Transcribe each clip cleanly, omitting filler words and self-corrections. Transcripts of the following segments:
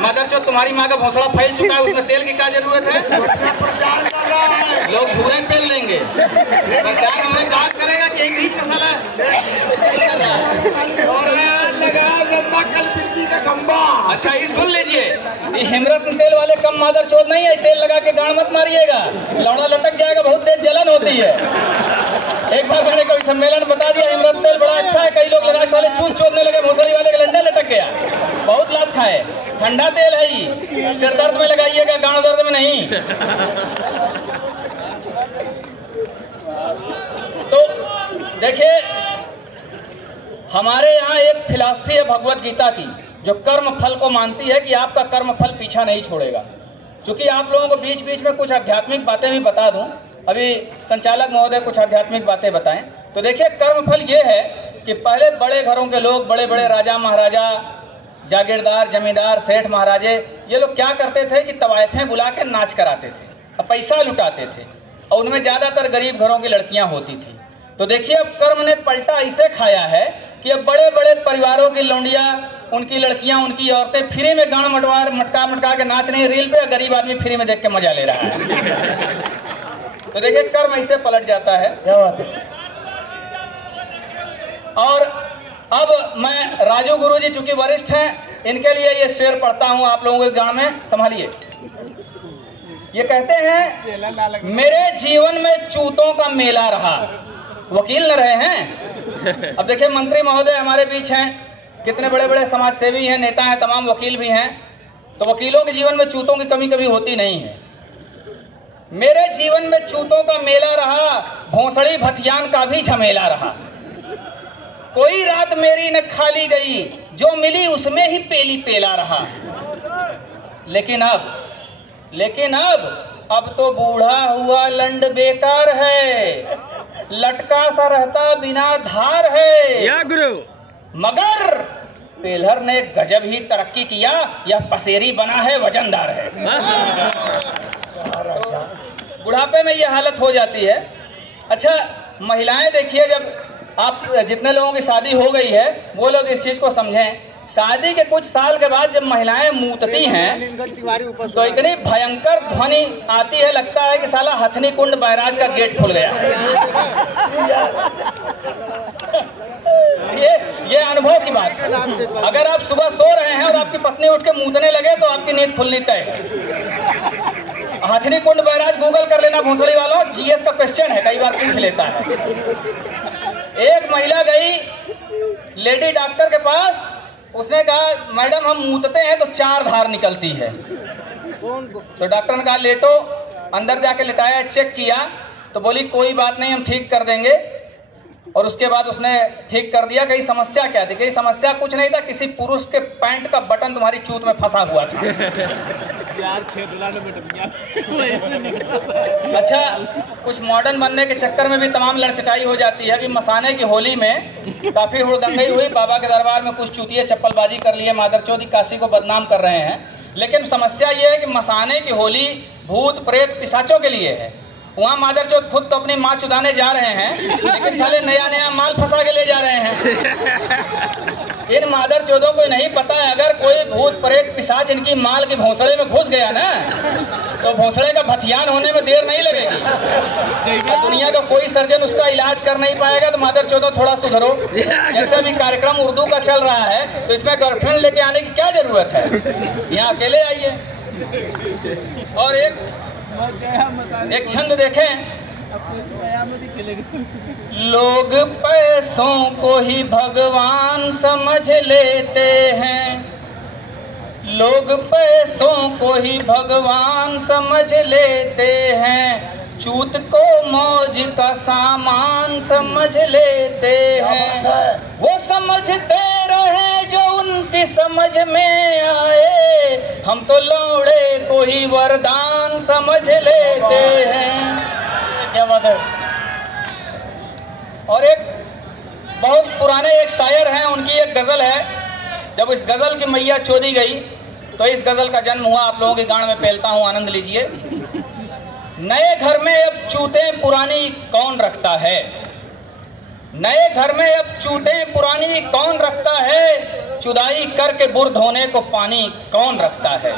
मदरचोद तुम्हारी माँ का भोसड़ा फैल चुका है, उसमें तेल की क्या जरूरत है? लोग भूरे पेल लेंगे। सरकार हमें बात करेगा कि एक बीज मसाला अच्छा ये सुन लीजिए, ये हिमरत तेल वाले कम मदरचोद नहीं है। तेल लगा के गाड़ मत मारिएगा, लौड़ा लटक जाएगा, बहुत तेज जलन होती है। एक बार मैंने कभी सम्मेलन बता दिया हिमरत तेल बड़ा अच्छा है, कई लोग लगा के साले चून चोदने लगे, भोसड़ी वाले का लंडा लटक गया। बहुत लाभ खाए, ठंडा तेल है ही, सिर दर्द में लगाइएगा, गांड दर्द में नहीं। तो देखिए हमारे यहाँ एक फिलॉसफी है भगवत गीता की, जो कर्म फल को मानती है कि आपका कर्म फल पीछा नहीं छोड़ेगा। क्योंकि आप लोगों को बीच बीच में कुछ आध्यात्मिक बातें भी बता दूं, अभी संचालक महोदय कुछ आध्यात्मिक बातें बताएं। तो देखिए कर्म फल ये है कि पहले बड़े घरों के लोग, बड़े बड़े राजा महाराजा, जागीरदार, जमींदार, सेठ महाराजे, ये लोग क्या करते थे कि तवाइफें बुला के नाच कराते थे और पैसा लुटाते थे, और उनमें ज़्यादातर गरीब घरों की लड़कियां होती थी। तो देखिए अब कर्म ने पलटा ऐसे खाया है कि अब बड़े बड़े परिवारों की लौंडिया, उनकी लड़कियां, उनकी औरतें फ्री में गांड मटका के नाच रही रील पे, गरीब आदमी फ्री में देख के मजा ले रहा है। तो देखिए कर्म ऐसे पलट जाता है। क्या बात है। और अब मैं राजू गुरुजी चूंकि वरिष्ठ हैं, इनके लिए ये शेर पढ़ता हूं आप लोगों के गांव में, संभालिए। ये कहते हैं, मेरे जीवन में चूतों का मेला रहा। वकील न रहे हैं। अब देखिए मंत्री महोदय हमारे बीच हैं, कितने बड़े बड़े समाज सेवी हैं, नेता हैं, तमाम वकील भी हैं। तो वकीलों के जीवन में चूतों की कमी कभी होती नहीं है। मेरे जीवन में चूतों का मेला रहा, भोसड़ी भथियान का भी झमेला रहा। कोई रात मेरी न खाली गई, जो मिली उसमें ही पेली पेला रहा। लेकिन अब तो बूढ़ा हुआ लंड बेकार है, लटका सा रहता बिना धार है। या गुरु, मगर पेलहर ने गजब ही तरक्की किया, यह पसेरी बना है, वजनदार है। तो बुढ़ापे में यह हालत हो जाती है। अच्छा महिलाएं देखिए, जब आप जितने लोगों की शादी हो गई है वो लोग इस चीज को समझें। शादी के कुछ साल के बाद जब महिलाएं मूतती हैं तो इतनी भयंकर ध्वनि आती है, लगता है कि साला हथनी कुंड बैराज का गेट खुल गया। ये अनुभव की बात है। अगर आप सुबह सो रहे हैं और आपकी पत्नी उठ के मूतने लगे तो आपकी नींद खुलनी तय। हथनी कुंड बैराज गूगल कर लेना भोसड़ी वालों, जीएस का क्वेश्चन है, कई बार पूछ लेता है। एक महिला गई लेडी डॉक्टर के पास, उसने कहा मैडम हम मूतते हैं तो 4 धार निकलती है। तो डॉक्टर ने कहा लेटो, अंदर जाके लिटाया, चेक किया तो बोली कोई बात नहीं हम ठीक कर देंगे। और उसके बाद उसने ठीक कर दिया। कहीं समस्या क्या थी? कहीं समस्या कुछ नहीं था, किसी पुरुष के पैंट का बटन तुम्हारी चूत में फंसा हुआ था। अच्छा कुछ मॉडर्न बनने के चक्कर में भी तमाम लड़चटाई हो जाती है। अभी मसाने की होली में काफी हुड़दंगई हुई, बाबा के दरबार में कुछ चूतिए चप्पलबाजी कर लिए, मादरचोदी काशी को बदनाम कर रहे हैं। लेकिन समस्या ये है कि मसाने की होली भूत प्रेत पिशाचों के लिए है। वहाँ मादरचोद खुद तो अपनी माँ चुदाने जा रहे हैं, लेकिन साले नया माल फंसा के ले जा रहे हैं। इन मादरचोदों को नहीं पता है, अगर कोई भूत प्रेत पिशाच इनकी माल की भोंसले में घुस गया ना तो भोंसले का भथियान होने में देर नहीं लगेगी। दुनिया का कोई सर्जन उसका इलाज कर नहीं पाएगा। तो मादरचोदों थोड़ा सुधरो। जैसे अभी कार्यक्रम उर्दू का चल रहा है तो इसमें गर्लफ्रेंड लेके आने की क्या जरूरत है? यहाँ अकेले आइए। और एक छंद देखें, लोग पैसों को ही भगवान समझ लेते हैं, लोग पैसों को ही भगवान समझ लेते हैं, चूत को मौज का सामान समझ लेते हैं। वो समझते रहे जो उनकी समझ में आए, हम तो लौड़े को ही वरदान समझ लेते हैं। क्या बात है। और एक बहुत पुराने एक शायर हैं, उनकी एक गज़ल है। जब इस गज़ल की मैया चोदी गई तो इस गज़ल का जन्म हुआ। आप लोगों की गान में पेलता हूँ, आनंद लीजिए। नए घर में अब चूतें पुरानी कौन रखता है, नए घर में अब चूतें पुरानी कौन रखता है, चुदाई करके बुर धोने को पानी कौन रखता है।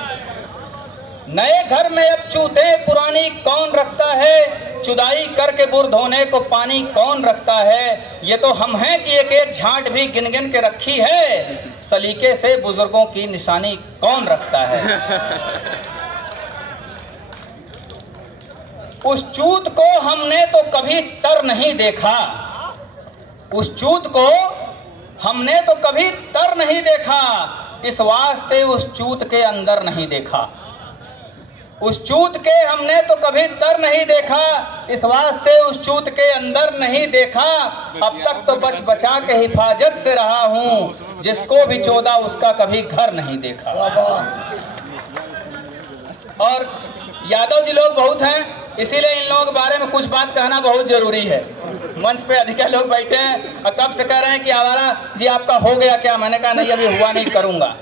नए घर में अब चूते पुरानी कौन रखता है, चुदाई करके बुर धोने को पानी कौन रखता है। ये तो हम हैं कि एक एक झांट भी गिन गिन के रखी है, सलीके से बुजुर्गों की निशानी कौन रखता है। उस चूत को हमने तो कभी तर नहीं देखा, उस चूत को हमने तो कभी तर नहीं देखा, इस वास्ते उस चूत के अंदर नहीं देखा। उस चूत के हमने तो कभी तर नहीं देखा, इस वास्ते उस चूत के अंदर नहीं देखा। अब तक तो बच बचा के हिफाजत से रहा हूँ, जिसको भी चोदा उसका कभी घर नहीं देखा। और यादव जी लोग बहुत हैं, इसीलिए इन लोगों के बारे में कुछ बात कहना बहुत जरूरी है। मंच पे अधिक लोग बैठे हैं और कब से कह रहे हैं कि आवारा जी आपका हो गया क्या। मैंने कहा नहीं, अभी हुआ नहीं, करूंगा।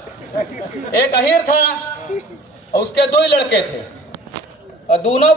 एक अहीर था और उसके 2 लड़के थे और दोनों